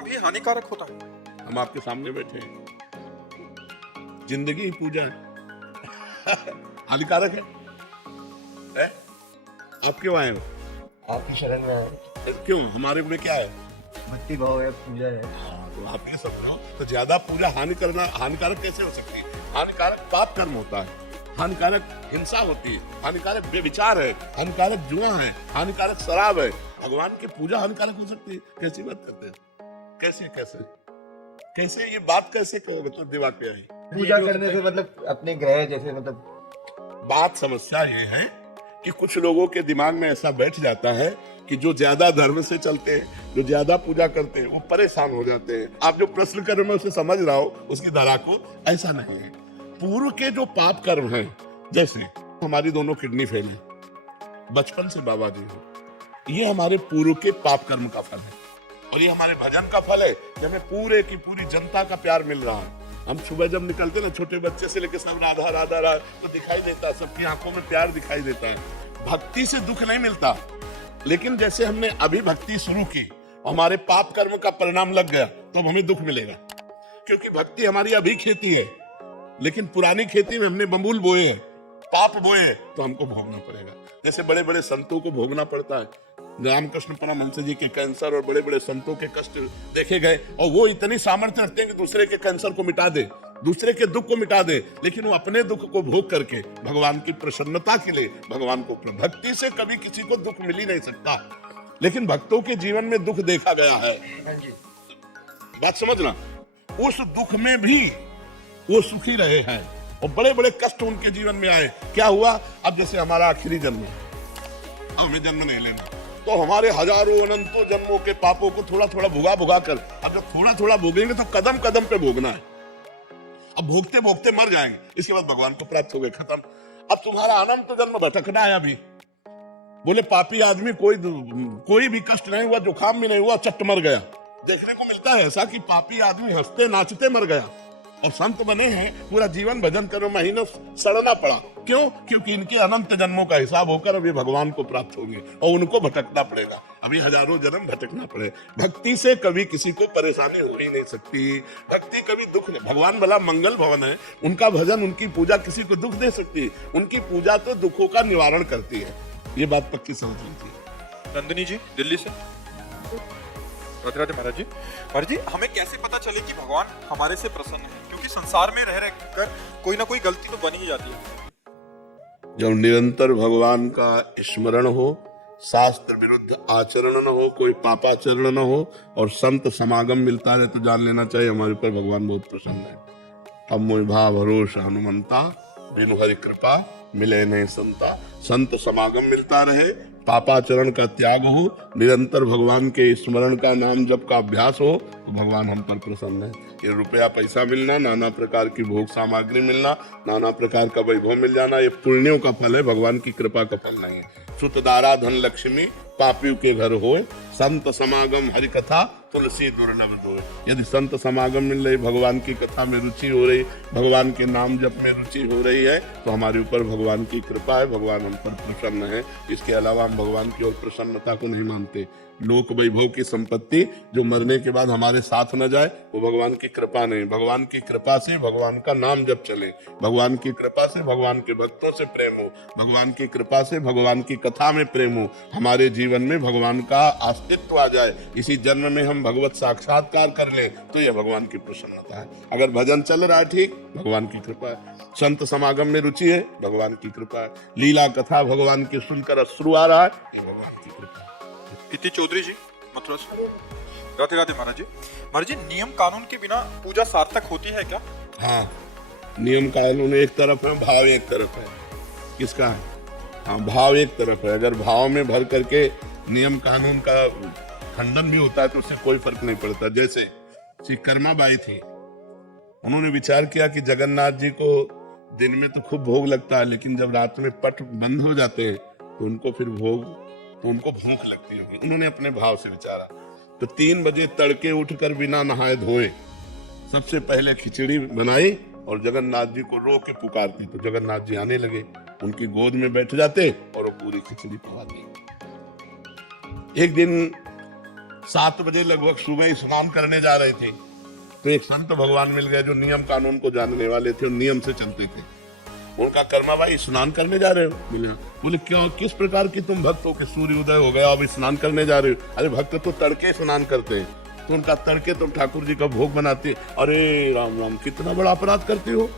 भी हानिकारक होता है। हम आपके सामने बैठे हैं, जिंदगी ही पूजा है। हानिकारक है? आप क्यों आए हो? आपकी शरण में आए। क्यों, हमारे में क्या है? भक्ति भाव है, पूजा है। तो आप ये समझो, तो ज्यादा पूजा हानिकारक कैसे हो सकती है? हानिकारक पाप कर्म होता है, हानिकारक हिंसा होती है, हानिकारक बेविचार है, हानिकारक जुआ है, हानिकारक शराब है। भगवान की पूजा हानिकारक हो सकती है? कैसी बात करते हैं? कैसे कैसे कैसे ये बात कैसे कहोगे? तो दिमाग पे आई पूजा करने से मतलब अपने ग्रह जैसे मतलब बात। समस्या ये है कि कुछ लोगों के दिमाग में ऐसा बैठ जाता है कि जो ज्यादा धर्म से चलते हैं, जो ज्यादा पूजा करते हैं, वो परेशान हो जाते हैं। आप जो प्रश्न कर रहे हो, मैं उसे समझ रहा हूँ, उसकी धारा को। ऐसा नहीं है। पूर्व के जो पाप कर्म हैं, जैसे हमारी दोनों किडनी फेल है, बचपन से बाबा जी हो, ये हमारे पूर्व के पाप कर्म का फल है। और ये हमारे भजन का फल है कि हमें पूरे की पूरी जनता का प्यार मिल रहा है। हम सुबह जब निकलते ना, छोटे बच्चे से लेकर सब राधा राधा राधा, तो दिखाई देता है, सबकी आंखों में प्यार दिखाई देता है। भक्ति से दुख नहीं मिलता, लेकिन जैसे हमने अभी भक्ति शुरू की, हमारे पाप कर्म का परिणाम लग गया, तो हमें दुख मिलेगा। क्योंकि भक्ति हमारी अभी खेती है, लेकिन पुरानी खेती में हमने बबूल बोए हैं, पाप बोए हैं, तो हमको भोगना पड़ेगा। जैसे बड़े बड़े संतों को भोगना पड़ता है। रामकृष्ण परमहंस जी के कैंसर और बड़े बड़े संतों के कष्ट देखे गए, और वो इतनी सामर्थ्य रखते हैं कि दूसरे के कैंसर को मिटा दे, दूसरे के दुख को मिटा दे, लेकिन वो अपने दुख को भोग करके भगवान की प्रसन्नता के लिए भगवान को भक्ति से कभी किसी को दुख मिल ही नहीं सकता। लेकिन भक्तों के जीवन में दुख देखा गया है। बात समझना, उस दुख में भी वो सुखी रहे हैं और बड़े बड़े कष्ट उनके जीवन में आए। क्या हुआ? अब जैसे हमारा आखिरी जन्म है, हमें जन्म नहीं लेना, तो हमारे हजारों अनंतों जन्मों के पापों को थोड़ा थोड़ा भुगा भुगा कर, अब जब थोड़ा थोड़ा भोगेंगे तो कदम कदम पे भोगना है। अब भोगते भोगते मर जाएंगे, इसके बाद भगवान को प्राप्त हो गए, खत्म। अब तुम्हारा अनंत जन्म भटकना है। अभी बोले पापी आदमी कोई भी कष्ट नहीं हुआ, जुकाम भी नहीं हुआ, चट मर गया। देखने को मिलता है ऐसा कि पापी आदमी हंसते नाचते मर गया, और संत बने हैं, पूरा जीवन भजन करो, महीनों सड़ना पड़ा। क्यों? क्योंकि इनके अनंत जन्मों का हिसाब होकर अभी भगवान को प्राप्त होंगे, और उनको भटकना पड़ेगा, अभी हजारों जन्म भटकना पड़े। भक्ति से कभी किसी को परेशानी हो ही नहीं सकती, भक्ति कभी दुख नहीं। भगवान भला मंगल भवन है, उनका भजन, उनकी पूजा किसी को दुख दे सकती है? उनकी पूजा तो दुखों का निवारण करती है। ये बात पक्की समझ लीजिए। नंदिनी जी दिल्ली से। राधे राधे महाराज जी। महाराज जी, हमें कैसे पता चले कि भगवान हमारे से प्रसन्न है? क्योंकि संसार में रह रहकर कोई ना कोई गलती तो बन ही जाती है। जब निरंतर भगवान का स्मरण हो, शास्त्र विरुद्ध आचरण न हो, कोई पापाचरण न हो, और संत समागम मिलता रहे, तो जान लेना चाहिए हमारे ऊपर भगवान बहुत प्रसन्न है। अब मोह भाव भरोसा हनुमंता, बिनु हरि कृपा मिले नहीं संता। संत समागम मिलता रहे, पापाचरण का त्याग हो, निरंतर भगवान के स्मरण का, नाम जप का अभ्यास हो, तो भगवान हम पर प्रसन्न है। ये रुपया पैसा मिलना, नाना प्रकार की भोग सामग्री मिलना, नाना प्रकार का वैभव मिल जाना, ये पुण्यों का फल है, भगवान की कृपा का फल नहीं है। सुतदारा धन लक्ष्मी पापियों के घर होए, संत समागम हरि कथा तुलसी दुर्लभ दोए। यदि संत समागम मिल रही, भगवान की कथा में रुचि हो रही, भगवान के नाम जप में रुचि हो रही है, तो हमारे ऊपर भगवान की कृपा है, भगवान हम पर प्रसन्न है। इसके अलावा हम भगवान की ओर प्रसन्नता को नहीं मानते। लोक वैभव की संपत्ति जो मरने के बाद हमारे साथ न जाए, वो भगवान की कृपा नहीं। भगवान की कृपा से भगवान का नाम जप चले, भगवान की कृपा से भगवान के भक्तों से प्रेम हो, भगवान की कृपा से भगवान की कथा में प्रेम हो, हमारे जीवन में भगवान का अस्तित्व आ जाए, इसी जन्म में हम भगवत साक्षात्कार कर ले, तो यह भगवान की प्रसन्नता है। अगर भजन चल रहा है ठीक, भगवान की कृपा है। संत समागम में रुचि है, भगवान की कृपा है। लीला कथा भगवान की सुनकर अश्रु आ रहा है, ये भगवान की कृपा है। इति चौधरी जी मथुरा से। राधे राधे महाराज जी। महाराज जी, नियम कानून के बिना पूजा सार्थक होती है क्या? हाँ, नियम कानून एक तरफ है, भाव एक तरफ है। किसका है? हाँ, भाव एक तरफ है। अगर भाव में भर करके नियम कानून का खंडन भी होता है, तो उससे कोई फर्क नहीं पड़ता। जैसे श्री कर्मा बाई थी, उन्होंने विचार किया कि जगन्नाथ जी को दिन में तो खूब भोग लगता है, लेकिन जब रात में पट बंद हो जाते हैं, तो उनको फिर उनको भूख लगती होगी। उन्होंने अपने भाव से विचारा, तो 3 बजे तड़के उठकर बिना नहाए धोए सबसे पहले खिचड़ी बनाई और जगन्नाथ जी को रो के पुकारती, तो जगन्नाथ जी आने लगे, उनकी गोद में बैठ जाते और वो पूरी खिचड़ी पका दी। एक दिन 7 बजे लगभग सुबह स्नान करने जा रहे थे, तो एक संत भगवान मिल गए जो नियम कानून को जानने वाले थे और नियम से चलते थे। उनका कर्मा भाई स्नान करने जा रहे हो? बोले क्यों, किस प्रकार की तुम भक्त हो कि सूर्य उदय हो गया अब स्नान करने जा रहे हो? अरे भक्त तो तड़के स्नान करते हैं, तो उनका तड़के तुम ठाकुर जी का भोग बनाते। अरे राम राम, कितना बड़ा अपराध करते हो,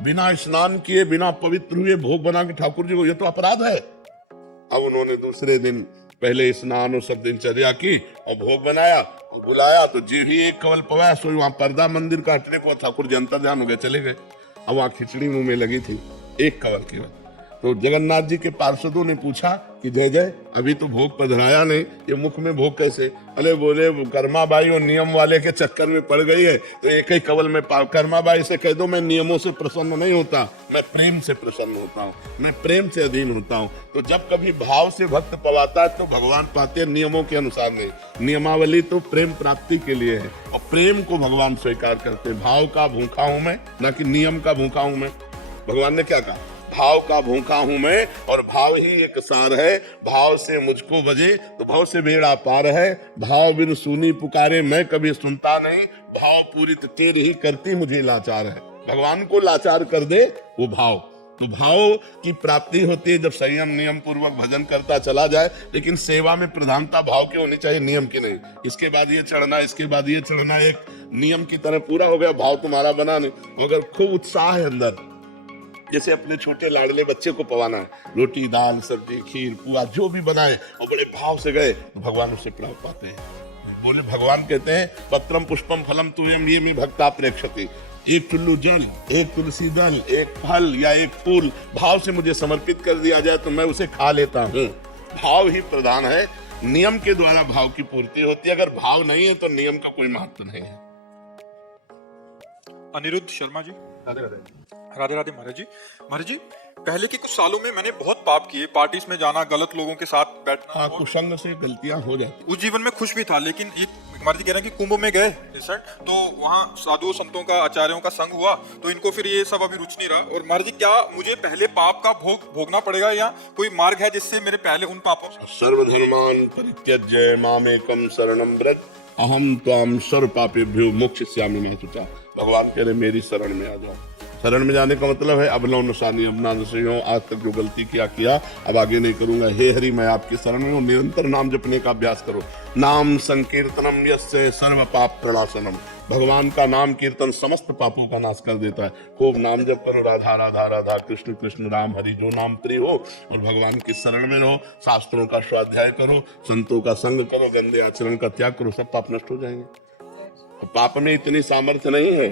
बिना स्नान किए बिना पवित्र हुए भोग बना के ठाकुर जी को, ये तो अपराध है। अब उन्होंने दूसरे दिन पहले स्नान और सब दिनचर्या की और भोग बनाया और बुलाया, तो जी ही एक कवल पवाया सोई वहां पर्दा मंदिर का हटने को ठाकुर जी अंतर ध्यान हो गए, चले गए। अब वहां खिचड़ी मुंह में लगी थी, एक कवल केवल। तो जगन्नाथ जी के पार्षदों ने पूछा कि जय जय, अभी तो भोग पधराया नहीं, ये मुख में भोग कैसे? अरे बोले कर्मा बाई और नियम वाले के चक्कर में पड़ गई है, तो एक ही कवल में कर्मा बाई से कह दो मैं नियमों से प्रसन्न नहीं होता, मैं प्रेम से प्रसन्न होता हूँ, मैं प्रेम से अधीन होता हूँ। तो जब कभी भाव से भक्त पवाता है तो भगवान पाते हैं, नियमों के अनुसार नहीं। नियमावली तो प्रेम प्राप्ति के लिए है और प्रेम को भगवान स्वीकार करते हैं। भाव का भूखा हूं मैं, ना कि नियम का भूखा हूं मैं। भगवान ने क्या कहा? भाव का भूखा हूं मैं और भाव ही एक सार है, भाव से मुझको बजे तो भाव से बेड़ा पार है। भाव बिन सुनी पुकारे मैं कभी सुनता नहीं, भाव पूरित तेरे ही करती मुझे लाचार है। भगवान को लाचार कर दे वो भाव, तो भाव की प्राप्ति होती है जब संयम नियम पूर्वक भजन करता चला जाए। लेकिन सेवा में प्रधानता भाव की होनी चाहिए, नियम की नहीं। इसके बाद ये चढ़ना, इसके बाद ये चढ़ना, एक नियम की तरह पूरा हो गया, भाव तुम्हारा बना नहीं। अगर खूब उत्साह है अंदर, जैसे अपने छोटे लाडले बच्चे को पवाना है, रोटी दाल सब्जी खीर पुआ जो भी बनाए और बड़े भाव से गए तो भगवान उससे प्राप्त पाते हैं। बोले भगवान कहते हैं पत्रम पुष्पम फलम तुयम ये में भक्ता प्रेक्षते, एक टुल्लू जल, एक तुलसी दल, एक फल या एक फूल भाव से मुझे समर्पित कर दिया जाए तो मैं उसे खा लेता हूँ। भाव ही प्रधान है, नियम के द्वारा भाव की पूर्ति होती है। अगर भाव नहीं है तो नियम का कोई महत्व नहीं है। अनिरुद्ध शर्मा जी, राधे राधे। राधे राधे महाराज जी। महाराज जी, पहले के कुछ सालों में मैंने बहुत पाप किए, पार्टीज में जाना, गलत लोगों के साथ बैठना, हाँ, कुसंग से गलतियां हो जाती। उस जीवन में खुश भी था, लेकिन ये महाराज जी कह रहे हैं कि कुंभ में गए सर, तो वहाँ साधुओं संतों का आचार्यों का संग हुआ, तो इनको फिर ये सब अभी रुच नहीं रहा। और महाराज जी, क्या मुझे पहले पाप का भोग भोगना पड़ेगा या कोई मार्ग है जिससे मेरे पहले उन पापों से? सर्वधर्मान परित्यज्य मामेकम शरणम व्रज अहम त्वाम सर्व पापेभ्यो मोक्षयिष्यामि मा शुचा। भगवान कह रहे मेरी शरण में आ जाओ। शरण में जाने का मतलब है अब नो नशानी अब ना नशे हो, आज तक जो गलती किया अब आगे नहीं करूंगा। हे हरि मैं आपकी शरण में हूँ। निरंतर नाम जपने का अभ्यास करो। नाम संकीर्तनम यस्य सर्व पाप प्रणाशनम। भगवान का नाम कीर्तन समस्त पापों का नाश कर देता है। खूब नाम जप करो, राधा राधा राधा कृष्ण कृष्ण राम हरि, जो नाम प्रिय हो, और भगवान की शरण में रहो। शास्त्रों का स्वाध्याय करो, संतों का संग करो, गंदे आचरण का त्याग करो, सब पाप नष्ट हो जाएंगे। और पाप में इतनी सामर्थ्य नहीं है,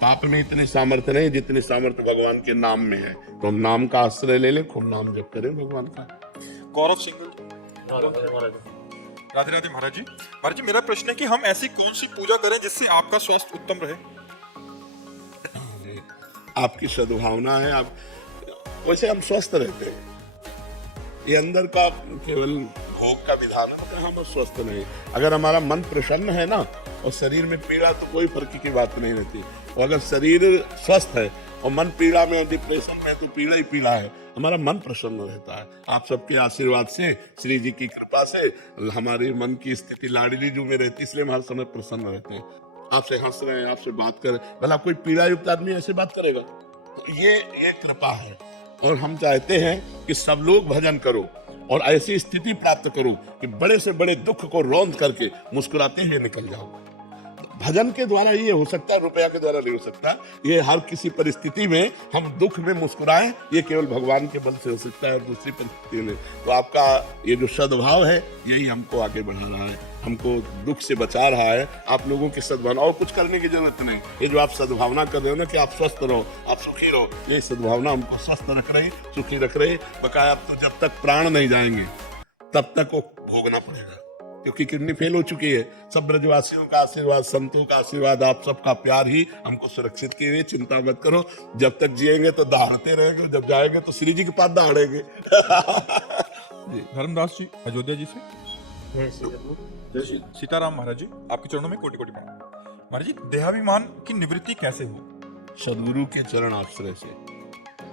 पाप में इतनी सामर्थ्य नहीं जितनी सामर्थ्य भगवान के नाम में है। तो हम नाम का आश्रय ले लें, खूब नाम जप करें भगवान का। गौरव सिंह, राधे राधे महाराज जी। महाराज जी, मेरा प्रश्न है कि हम ऐसी कौन सी पूजा करें जिससे आपका स्वास्थ्य उत्तम रहे? आपकी सद्भावना है, आप वैसे हम स्वस्थ रहते हैं। ये अंदर का केवल भोग का विधान है, हम स्वस्थ नहीं। अगर हमारा मन प्रसन्न है ना और शरीर में पीड़ा, तो कोई फर्क की बात नहीं रहती। और अगर शरीर स्वस्थ है और मन पीड़ा में, डिप्रेशन में, तो पीड़ा ही पीड़ा है। हमारा मन प्रसन्न रहता है। आप सबके आशीर्वाद से, श्री जी की कृपा से हमारे मन की स्थिति लाडली जो में रहती, इसलिए हम हर समय प्रसन्न रहते हैं। आपसे हंस रहे हैं, आपसे बात कर, भला कोई पीड़ा युक्त आदमी ऐसे बात करेगा? तो ये कृपा है। और हम चाहते हैं कि सब लोग भजन करो और ऐसी स्थिति प्राप्त करो कि बड़े से बड़े दुख को रौंद करके मुस्कुराते हुए निकल जाओ। भजन के द्वारा ये हो सकता है, रुपया के द्वारा नहीं हो सकता। ये हर किसी परिस्थिति में हम दुख में मुस्कुराएं, ये केवल भगवान के बल से हो सकता है और दूसरी परिस्थिति में। तो आपका ये जो सद्भाव है, यही हमको आगे बढ़ा रहा है, हमको दुख से बचा रहा है। आप लोगों की सद्भावना, और कुछ करने की जरूरत नहीं। ये जो आप सद्भावना कर रहे हो ना कि आप स्वस्थ रहो, आप सुखी रहो, ये सद्भावना हमको स्वस्थ रख रही, सुखी रख रही। बकाया तो जब तक प्राण नहीं जाएंगे तब तक वो भोगना पड़ेगा, क्योंकि किडनी फेल हो चुकी है। सब ब्रजवासियों का आशीर्वाद, संतों का आशीर्वाद, आप सबका प्यार ही हमको सुरक्षित किए हुए। चिंता मत करो, जब तक जिएंगे तो दहाड़ते रहेंगे, जब जाएंगे तो श्री जी के पास दहाड़ेंगे। धर्मदास जी अयोध्या जी से, सीताराम महाराज जी, आपके चरणों में कोटि कोटि प्रणाम। महाराज जी, देहाभिमान की निवृत्ति कैसे हो? सदगुरु के चरण आश्रय से,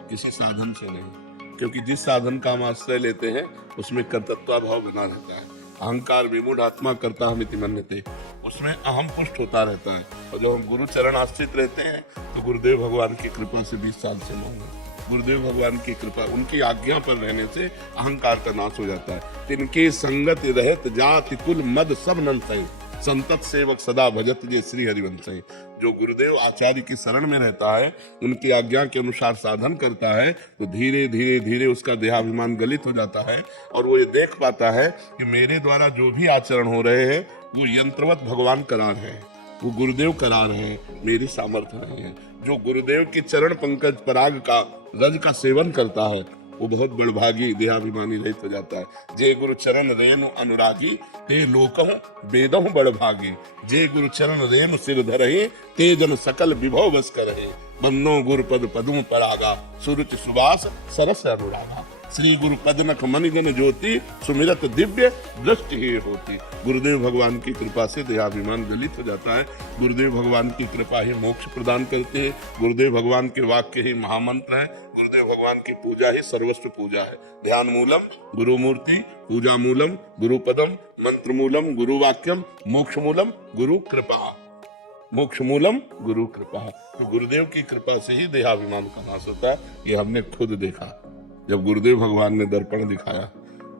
किसी साधन से नहीं। क्योंकि जिस साधन का हम आश्रय लेते हैं उसमें कर्तव्य भाव बना रहता है। अहंकार विमूढ़ आत्मा करता हमिति मन्यते, उसमें अहम पुष्ट होता रहता है। और जब हम गुरु चरण आश्रित रहते हैं तो गुरुदेव भगवान की कृपा से 20 साल से मांगे, गुरुदेव भगवान की कृपा, उनकी आज्ञा पर रहने से अहंकार का नाश हो जाता है। तिनके संगत रहत जाति कुल मद सब नंसई, संतत सेवक सदा भजत जे श्री हरिवंशई। जो गुरुदेव आचार्य की शरण में रहता है, उनकी आज्ञा के अनुसार साधन करता है, तो धीरे धीरे धीरे उसका देहाभिमान गलित हो जाता है और वो ये देख पाता है कि मेरे द्वारा जो भी आचरण हो रहे हैं वो यंत्रवत भगवान करा रहे हैं, वो गुरुदेव करा रहे हैं, मेरी सामर्थ्य नहीं है। जो गुरुदेव की चरण पंकज पराग का रज का सेवन करता है वो बहुत बड़भागी देहाभिमानी रहित हो जाता है। जे गुरु चरण रेणु अनुरागी ते लोकहु वेदहु बड़भागी, जे गुरु चरण रेणु सिर धरहि ते जन सकल विभव बस करहि। बंदो गुरु पद पदुम परागा सुरुचि सुवास सरस अनुरागा, श्री गुरु पदनख मनिगन ज्योति सुमिरत दिव्य दृष्टि ही होती। गुरुदेव भगवान की कृपा से देहाभिमान गलित हो जाता है। गुरुदेव भगवान की कृपा ही मोक्ष प्रदान करते हैं। गुरुदेव भगवान के वाक्य ही महामंत्र है। गुरुदेव भगवान की पूजा ही सर्वस्व पूजा है। ध्यान मूलम गुरु मूर्ति, पूजा मूलम गुरु पदम, मंत्र मूलम गुरु वाक्यम, मोक्ष मूलम गुरु कृपा, मोक्ष मूलम गुरु कृपा। तो गुरुदेव की कृपा से ही देहाभिमान का नाश होता है। ये हमने खुद देखा। जब गुरुदेव भगवान ने दर्पण दिखाया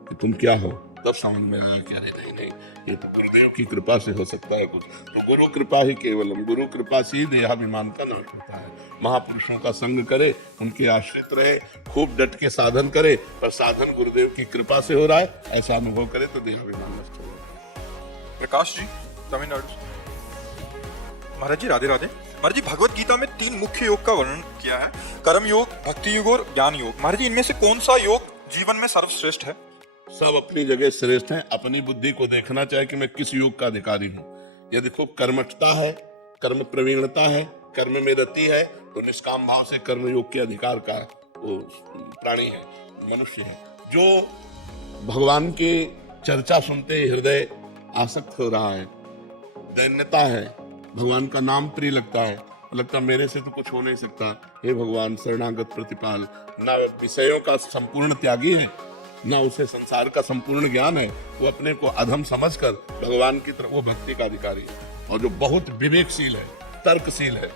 कि तुम क्या हो, तब समझ में आया कि अरे नहीं नहीं, ये तो गुरुदेव की कृपा से हो सकता है कुछ। तो गुरु कृपा ही केवलम, गुरु कृपा से ही देहाभिमान का नाश होता है। महापुरुषों का संग करे, उनके आश्रित रहे, खूब डट के साधन करे, पर साधन गुरुदेव की कृपा से हो रहा है ऐसा अनुभव करे तो देहाभिमान नष्ट हो जाए। प्रकाश जी, तमिलनाडु। महाराज जी राधे राधे। महाराज जी, भगवत गीता में 3 मुख्य योग का वर्णन किया है, कर्म योग, भक्ति योग और ज्ञान योग। महाराज जी, इनमें से कौन सा योग जीवन में सर्वश्रेष्ठ है? सब अपनी जगह श्रेष्ठ हैं। अपनी बुद्धि को देखना चाहिए कि मैं किस योग का अधिकारी हूँ। यदि खूब कर्मठता है, कर्म प्रवीणता है, कर्म में रति है, तो निष्काम भाव से कर्म योग के अधिकार का वो प्राणी है, मनुष्य है। जो भगवान की चर्चा सुनते हृदय आसक्त हो रहा है, दैन्यता है, भगवान का नाम प्रिय लगता है, लगता मेरे से तो कुछ हो नहीं सकता, हे भगवान शरणागत प्रतिपाल, ना विषयों का संपूर्ण त्यागी है, ना उसे संसार का संपूर्ण ज्ञान है, वो अपने को अधम समझकर भगवान की तरफ वो भक्ति का अधिकारी है। और जो बहुत विवेकशील है, तर्कशील है,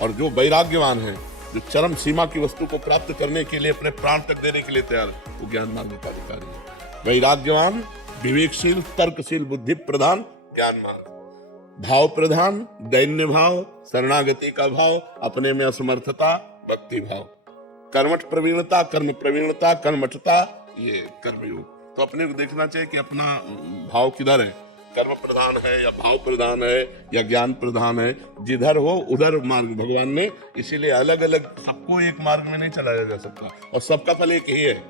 और जो वैराग्यवान है, जो चरम सीमा की वस्तु को प्राप्त करने के लिए अपने प्राण तक देने के लिए तैयार है, वो ज्ञान मार्ग का अधिकारी है। वैराग्यवान, विवेकशील, तर्कशील, बुद्धि प्रधान, ज्ञान मार्ग, भाव प्रधान, दैन्य भाव, शरणागति का भाव, अपने में असमर्थता, भक्ति भाव, कर्मठ प्रवीणता, कर्म प्रवीणता, कर्मठता, ये कर्मयोग। तो अपने को देखना चाहिए कि अपना भाव किधर है, कर्म प्रधान है या भाव प्रधान है या ज्ञान प्रधान है। जिधर हो उधर मार्ग भगवान ने, इसीलिए अलग अलग सबको एक मार्ग में नहीं चलाया जा सकता, और सबका फल एक ही है।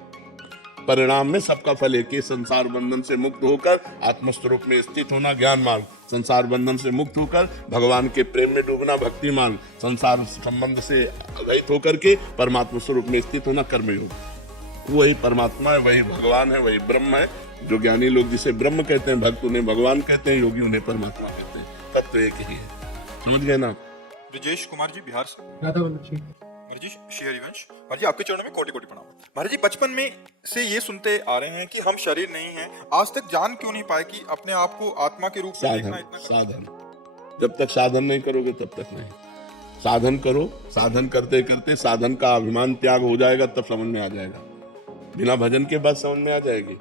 परिणाम में सबका फल एक ही, संसार बंधन से मुक्त होकर आत्मस्वरूप में स्थित होना ज्ञान मार्ग, संसार बंधन से मुक्त होकर भगवान के प्रेम में डूबना भक्ति मार्ग, संसार संबंध से रहित होकर के परमात्मा स्वरूप में स्थित होना कर्मयोग। वही परमात्मा है, वही भगवान है, वही ब्रह्म है। जो ज्ञानी लोग जिसे ब्रह्म कहते हैं, भक्त उन्हें भगवान कहते हैं, योगी उन्हें परमात्मा कहते हैं। तत्व एक ही है। समझ गए ना? ब्रजेश कुमार जी, बिहार से। राधा वल्लभ जी। महाराज जी, श्री हरिवंश। महाराज जी, आपके चरणों में कोटि कोटि प्रणाम। महाराज जी, बचपन में से ये सुनते आ रहे हैं कि हम शरीर नहीं हैं, आज तक जान क्यों नहीं पाए कि अपने आप को आत्मा के रूप में देखना इतना साधन, जब तक साधन नहीं करोगे तब तक नहीं। साधन करो, साधन करते करते साधन का अभिमान त्याग हो जाएगा, तब समझ में आ जाएगा। बिना भजन के बाद समझ में आ जाएगी।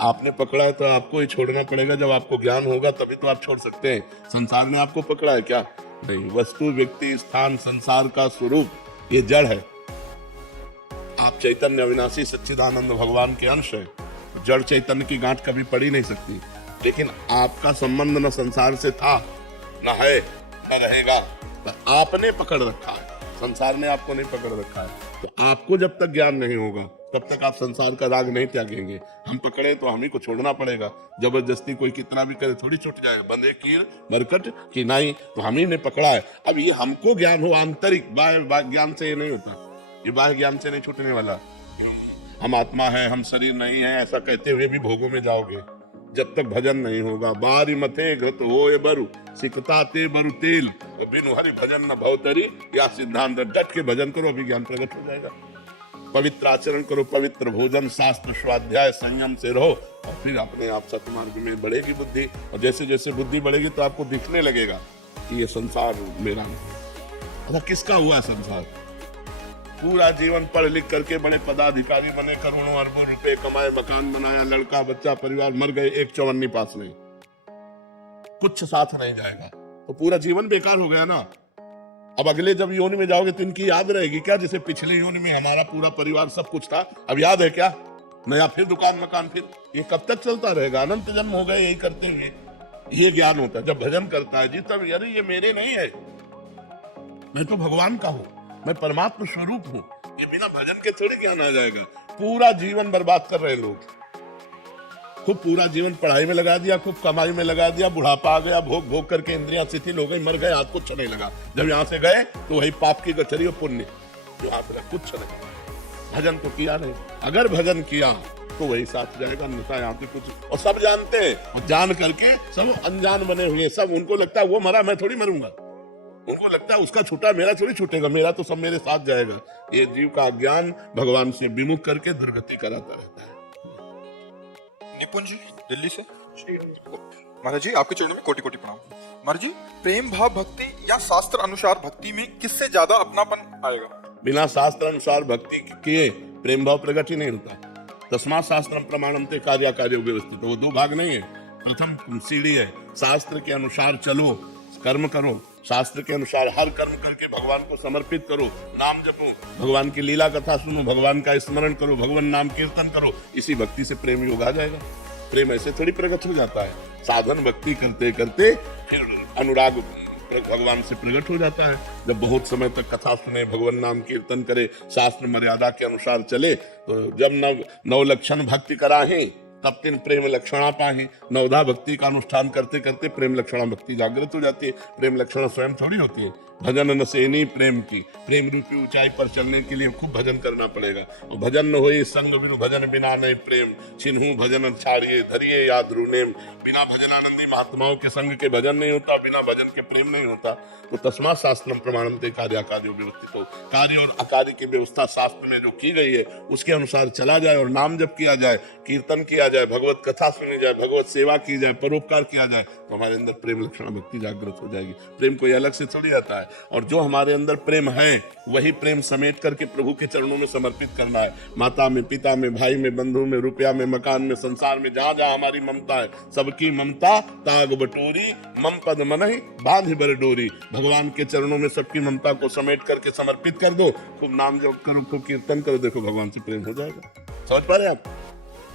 आपने पकड़ा है तो आपको ही छोड़ना पड़ेगा। जब आपको ज्ञान होगा तभी तो आप छोड़ सकते हैं। संसार ने आपको पकड़ा है क्या? नहीं। वस्तु, व्यक्ति, स्थान, संसार का स्वरूप ये जड़ है। आप चैतन्य अविनाशी सच्चिदानंद भगवान के अंश है। जड़ चैतन्य की गांठ कभी पड़ी नहीं सकती। लेकिन आपका संबंध न संसार से था, न है, न रहेगा। तो आपने पकड़ रखा है, संसार ने आपको नहीं पकड़ रखा है। तो आपको जब तक ज्ञान नहीं होगा तब तक आप संसार का राग नहीं त्यागेंगे। हम पकड़े तो हम ही को छोड़ना पड़ेगा। जबरदस्ती कोई कितना भी करे थोड़ी छूट जाएगा। बंदे कीर मरकट की नाई, तो हम ही ने पकड़ा है। अब ये हमको ज्ञान हो, आंतरिक बाह्य ज्ञान से ये नहीं होता, ये बाह्य ज्ञान से नहीं छूटने वाला। हम आत्मा है, हम शरीर नहीं है, ऐसा कहते हुए भी भोगों में जाओगे जब तक भजन नहीं होगा। बारी मथे घृत होए बरु, सिकता ते बरु तेल, बिनु हरि भजन न भवतरी। या सिद्धांत डट के भजन करो, अभी ज्ञान प्रकट हो जाएगा। पवित्र आचरण करो, पवित्र भोजन, शास्त्र स्वाध्याय, संयम से रहो, और फिर अपने आप सतमार्ग में बढ़ेगी बुद्धि, और जैसे जैसे बुद्धि बढ़ेगी तो आपको दिखने लगेगा कि ये संसार मेरा नहीं। अच्छा, किसका हुआ संसार? पूरा जीवन पढ़ लिख करके बड़े पदाधिकारी बने, करोड़ों अरबों रुपए कमाए, मकान बनाया, लड़का बच्चा परिवार, मर गए, एक चौवन्नी पास नहीं, कुछ साथ नहीं जाएगा, तो पूरा जीवन बेकार हो गया ना। अब अगले जब योनि में जाओगे तो इनकी याद रहेगी क्या? जैसे पिछले योनि में हमारा पूरा परिवार सब कुछ था, अब याद है क्या? नया फिर दुकान मकान, फिर ये कब तक चलता रहेगा? अनंत जन्म हो गए यही करते हुए। ये ज्ञान होता है जब भजन करता है जी, तब अरे ये मेरे नहीं है, मैं तो भगवान का हूँ, मैं परमात्मा स्वरूप हूँ। ये बिना भजन के थोड़ी ज्ञान आ जाएगा। पूरा जीवन बर्बाद कर रहे लोग, खूब पूरा जीवन पढ़ाई में लगा दिया, खूब कमाई में लगा दिया, बुढ़ापा आ गया, भोग भोग करके इंद्रियां शिथिल हो गई, मर गए, हाथ कुछ नहीं लगा। जब यहाँ से गए तो वही पाप की गठरी और पुण्य जो हाथ लगा, कुछ नहीं। भजन तो किया नहीं, अगर भजन किया तो वही साथ जाएगा, अन्यथा यहाँ पे कुछ। और सब जानते हैं, और जान करके सब अनजान बने हुए, सब उनको लगता है वो मरा मैं थोड़ी मरूंगा, उनको लगता है उसका छूटा मेरा थोड़ी छूटेगा, मेरा तो सब मेरे साथ जाएगा। ये जीव का अज्ञान भगवान से विमुख करके दुर्गति कराता रहता है। निपुण जी दिल्ली से। महाराज जी आपके चरणों में कोटि कोटि प्रणाम। महाराज जी, प्रेम भाव भक्ति या शास्त्र अनुसार भक्ति में किससे ज्यादा अपनापन आएगा? बिना शास्त्र अनुसार भक्ति किए प्रेम भाव प्रकट ही नहीं होता। तस्मात् शास्त्रम प्रमाणम ते कार्य कार्य व्यवस्थित, वो दो भाग नहीं है। प्रथम सीढ़ी है, शास्त्र के अनुसार चलो, कर्म करो, शास्त्र के अनुसार हर कर्म करके भगवान को समर्पित करो, नाम जपो, भगवान की लीला कथा सुनो, भगवान का स्मरण करो, भगवान नाम कीर्तन करो, इसी भक्ति से प्रेम योग आ जाएगा। प्रेम ऐसे थोड़ी प्रकट हो जाता है, साधन भक्ति करते करते फिर अनुराग भगवान से प्रकट हो जाता है। जब बहुत समय तक कथा सुने, भगवान नाम कीर्तन करे, शास्त्र मर्यादा के अनुसार चले, तो जब नव लक्षण भक्ति कराहे तब तीन प्रेम लक्षणा पाहे। नवधा भक्ति का अनुष्ठान करते करते प्रेम लक्षणा भक्ति जागृत हो जाती है। प्रेम लक्षणा स्वयं थोड़ी होती है, भजन न सेनी प्रेम की। प्रेम रूपी ऊंचाई पर चलने के लिए खूब भजन करना पड़ेगा। और भजन न होए संग बिनु भजन बिना नहीं प्रेम, छिन्हू भजन छाड़िए धरिए या ध्रुनेम। बिना भजनानंदी महात्माओं के संग के भजन नहीं होता, बिना भजन के प्रेम नहीं होता। तो तस्मात् शास्त्रम प्रमाणम ते कार्य कार्य व्यवस्थित हो, कार्य और अकार्य की व्यवस्था शास्त्र में जो की गई है उसके अनुसार चला जाए, और नाम जप किया जाए, कीर्तन किया जाए, भगवत कथा सुनी जाए, भगवत सेवा की जाए, परोपकार किया जाए, तो हमारे अंदर प्रेम लक्षण भक्ति जागृत हो जाएगी। प्रेम कोई अलग से थोड़ी आता है, और जो हमारे अंदर प्रेम है वही प्रेम समेट करके प्रभु के चरणों में समर्पित करना है। माता में, पिता में, भाई में, बंधु में, रुपया में, मकान में, संसार में, जहां जहां हमारी ममता है, सबकी ममता ताग बटोरी, मम पद मनहि बांधि बर डोरी। भगवान के चरणों में सबकी ममता को समेट करके समर्पित कर दो, खूब नाम जप करो, खूब कीर्तन करो, देखो भगवान से प्रेम हो जाएगा। समझ पा रहे आप?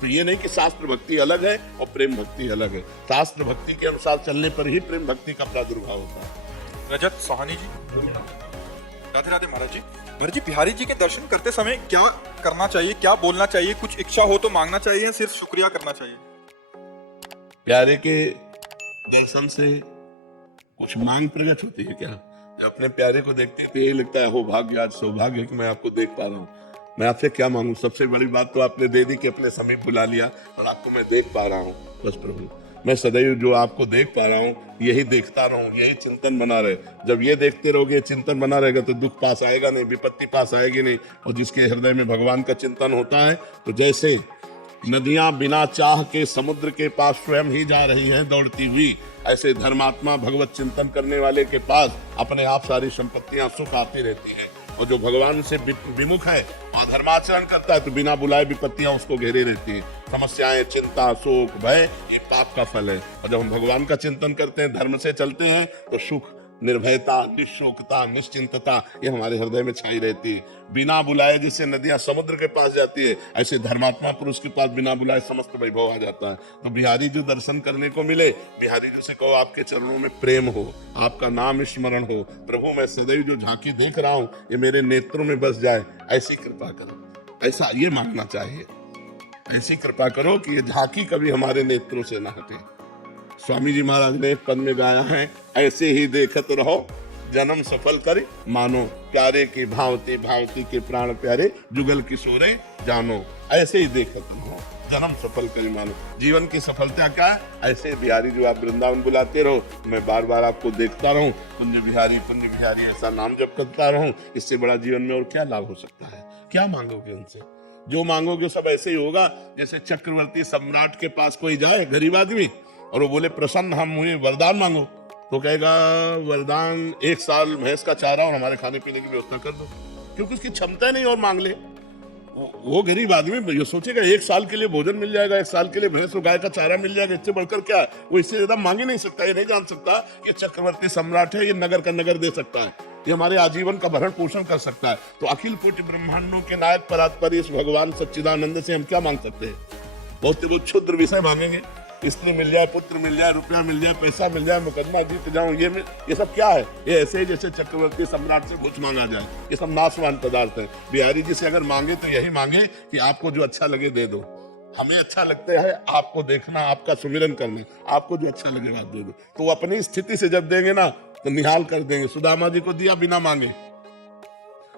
तो ये नहीं कि शास्त्र भक्ति अलग है और प्रेम भक्ति अलग है। शास्त्र भक्ति के अनुसार चलने पर ही प्रेम भक्ति का प्रादुर्भाव होता है। रजत सोहानी जी, राधे राधे। महाराज जी, महाराज जी, बिहारी जी के दर्शन करते समय क्या करना चाहिए, क्या बोलना चाहिए? कुछ इच्छा हो तो मांगना चाहिए, सिर्फ शुक्रिया करना चाहिए? प्यारे के दर्शन से कुछ मांग प्रकट होती है क्या? जब अपने प्यारे को देखते हैं तो यही लगता है हो भाग्य, आज सौभाग्य कि मैं आपको देख पा रहा हूँ। मैं आपसे क्या मांगू? सबसे बड़ी बात तो आपने दे दी कि अपने समीप बुला लिया और आपको मैं देख पा रहा हूँ। बस प्रभु, मैं सदैव जो आपको देख पा रहा हूँ यही देखता रहूं, यही चिंतन बना रहे। जब ये देखते रहोगे, चिंतन बना रहेगा, तो दुख पास आएगा नहीं, विपत्ति पास आएगी नहीं। और जिसके हृदय में भगवान का चिंतन होता है, तो जैसे नदियां बिना चाह के समुद्र के पास स्वयं ही जा रही हैं दौड़ती हुई, ऐसे धर्मात्मा भगवत चिंतन करने वाले के पास अपने आप सारी संपत्तियां सुख आती रहती हैं। और जो भगवान से विमुख है और धर्माचरण करता है, तो बिना बुलाए विपत्तियां उसको घेरे रहती हैं। समस्याएं, चिंता, शोक, भय, ये पाप का फल है। और जब हम भगवान का चिंतन करते हैं, धर्म से चलते हैं, तो सुख, निर्भयता, निश्चोकता, निश्चिंतता ये हमारे हृदय में छाई रहती है। बिना बुलाए जैसे नदियां समुद्र के पास जाती है, ऐसे धर्मात्मा पुरुष के पास बिना बुलाए समस्त वैभव आ जाता है। तो बिहारी जी दर्शन करने को मिले, बिहारी जी से कहो आपके चरणों में प्रेम हो, आपका नाम स्मरण हो। प्रभु, मैं सदैव जो झांकी देख रहा हूँ ये मेरे नेत्रों में बस जाए, ऐसी कृपा करो। ऐसा ये मांगना चाहिए, ऐसी कृपा करो कि ये झांकी कभी हमारे नेत्रों से ना हटे। स्वामी जी महाराज ने एक पद में गाया है, ऐसे ही देखत रहो जन्म सफल करे मानो, प्यारे की भावती भावती के प्राण प्यारे, जुगल किशोरे जानो। ऐसे ही देखत रहो जन्म सफल करे मानो। जीवन की सफलता क्या है? ऐसे बिहारी जो आप वृंदावन बुलाते रहो, मैं बार बार आपको देखता रहूं, पुण्य बिहारी ऐसा नाम जप करता रहूं। इससे बड़ा जीवन में और क्या लाभ हो सकता है? क्या मांगोगे उनसे? जो मांगोगे सब ऐसे ही होगा जैसे चक्रवर्ती सम्राट के पास कोई जाए गरीब आदमी और वो बोले प्रसन्न हम हुए वरदान मांगो, तो कहेगा वरदान 1 साल भैंस का चारा और हमारे खाने पीने की व्यवस्था कर दो, क्योंकि उसकी क्षमता नहीं और मांग ले। वो गरीब आदमी ये सोचेगा 1 साल के लिए भोजन मिल जाएगा, 1 साल के लिए भैंस और गाय का चारा मिल जाएगा, इससे बढ़कर क्या है? वो इससे ज्यादा मांग ही नहीं सकता। ये नहीं जान सकता कि चक्रवर्ती सम्राट है, ये नगर का नगर दे सकता है, ये हमारे आजीवन का भरण पोषण कर सकता है। तो अखिल कोटि ब्रह्मांडों के नायक परात्पर इस भगवान सच्चिदानंद से हम क्या मांग सकते हैं? बहुत क्षुद्र विषय मांगेंगे, स्त्री मिल जाए, पुत्र मिल जाए, रुपया मिल जाए, पैसा मिल जाए, मुकदमा जीत जाऊं, ये सब क्या है? ये ऐसे ही जैसे चक्रवर्ती सम्राट से कुछ मांगा जाए, ये सब नाशवान पदार्थ है। बिहारी जी से अगर मांगे तो यही मांगे कि आपको जो अच्छा लगे दे दो, हमें अच्छा लगता है आपको देखना, आपका सुमिरन करना, आपको जो अच्छा लगे आप दे दो। तो वो अपनी स्थिति से जब देंगे ना तो निहाल कर देंगे। सुदामा जी को दिया बिना मांगे,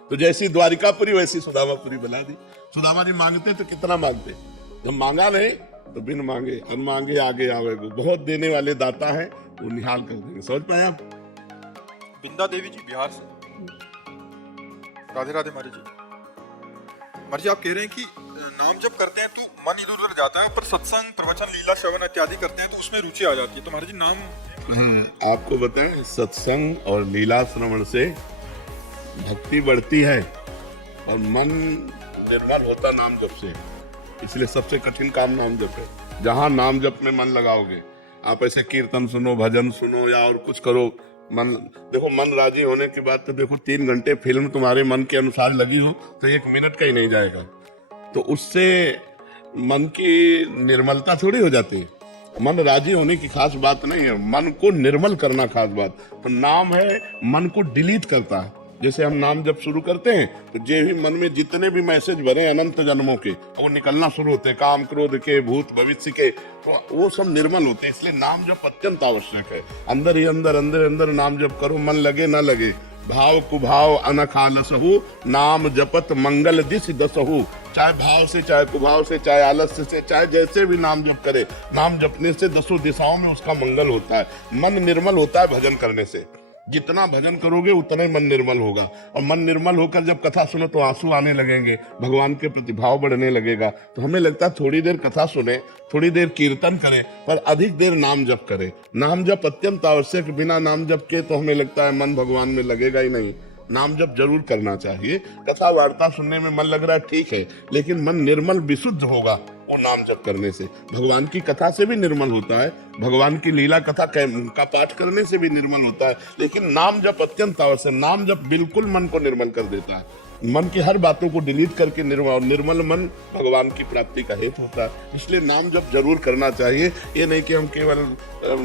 तो जैसी द्वारिकापुरी वैसी सुदामापुरी बना दी। सुदामा जी मांगते तो कितना मांगते, जब मांगा नहीं तो बिन मांगे अनमांगे आगे आवेगो। बहुत देने वाले दाता है, वो निहाल कर देंगे। समझ पाए आप? बिंदा देवी जी बिहार से, राधे राधे मारी जी। मारी जी आप कह रहे हैं कि नाम जब करते हैं तो मन इधर उधर जाता है, पर सत्संग प्रवचन लीला श्रवण इत्यादि करते हैं तो उसमें रुचि आ जाती है। तो मारी जी नाम आपको बताएं, सत्संग और लीला श्रवण से भक्ति बढ़ती है और मन निर्मल होता नाम जप से। इसलिए सबसे कठिन काम नाम जप है। जहां नाम जप में मन लगाओगे, आप ऐसे कीर्तन सुनो, भजन सुनो या और कुछ करो, मन देखो, मन राजी होने के बाद तो देखो 3 घंटे फिल्म तुम्हारे मन के अनुसार लगी हो तो 1 मिनट का ही नहीं जाएगा। तो उससे मन की निर्मलता थोड़ी हो जाती है। मन राजी होने की खास बात नहीं है, मन को निर्मल करना खास बात। तो नाम है मन को डिलीट करता है। जैसे हम नाम जब शुरू करते हैं तो जे भी मन में जितने भी मैसेज भरे अनंत जन्मों के वो निकलना शुरू होते हैं, काम क्रोध के, भूत भविष्य के, तो वो सब निर्मल होते हैं। इसलिए नाम जप अत्यंत आवश्यक है। अंदर ही अंदर अंदर अंदर नाम जप करो, मन लगे ना लगे। भाव कुभाव अनखालसहु, नाम जपत मंगल दिश दसहु। चाहे भाव से, चाहे कुभाव से, चाहे आलस्य से, चाहे जैसे भी नाम जप करे, नाम जपने से 10 दिशाओं में उसका मंगल होता है। मन निर्मल होता है भजन करने से। जितना भजन करोगे उतना ही मन निर्मल होगा, और मन निर्मल होकर जब कथा सुनो तो आंसू आने लगेंगे, भगवान के प्रति भाव बढ़ने लगेगा। तो हमें लगता है थोड़ी देर कथा सुने, थोड़ी देर कीर्तन करें, पर अधिक देर नाम जप करें। नाम जप अत्यंत आवश्यक। बिना नाम जप के तो हमें लगता है मन भगवान में लगेगा ही नहीं। नाम जप जरूर करना चाहिए। कथा वार्ता सुनने में मन लग रहा है ठीक है, लेकिन मन निर्मल विशुद्ध होगा वो नाम जप करने से। भगवान की कथा से भी निर्मल होता है, भगवान की लीला कथा का पाठ करने से भी निर्मल होता है, लेकिन नाम जप अत्यंत आवश्यक। नाम जप बिल्कुल मन को निर्मल कर देता है। मन की हर बातों को डिलीट करके निर्मल मन भगवान की प्राप्ति का हेतु होता है। इसलिए नाम जप जरूर करना चाहिए। ये नहीं कि हम केवल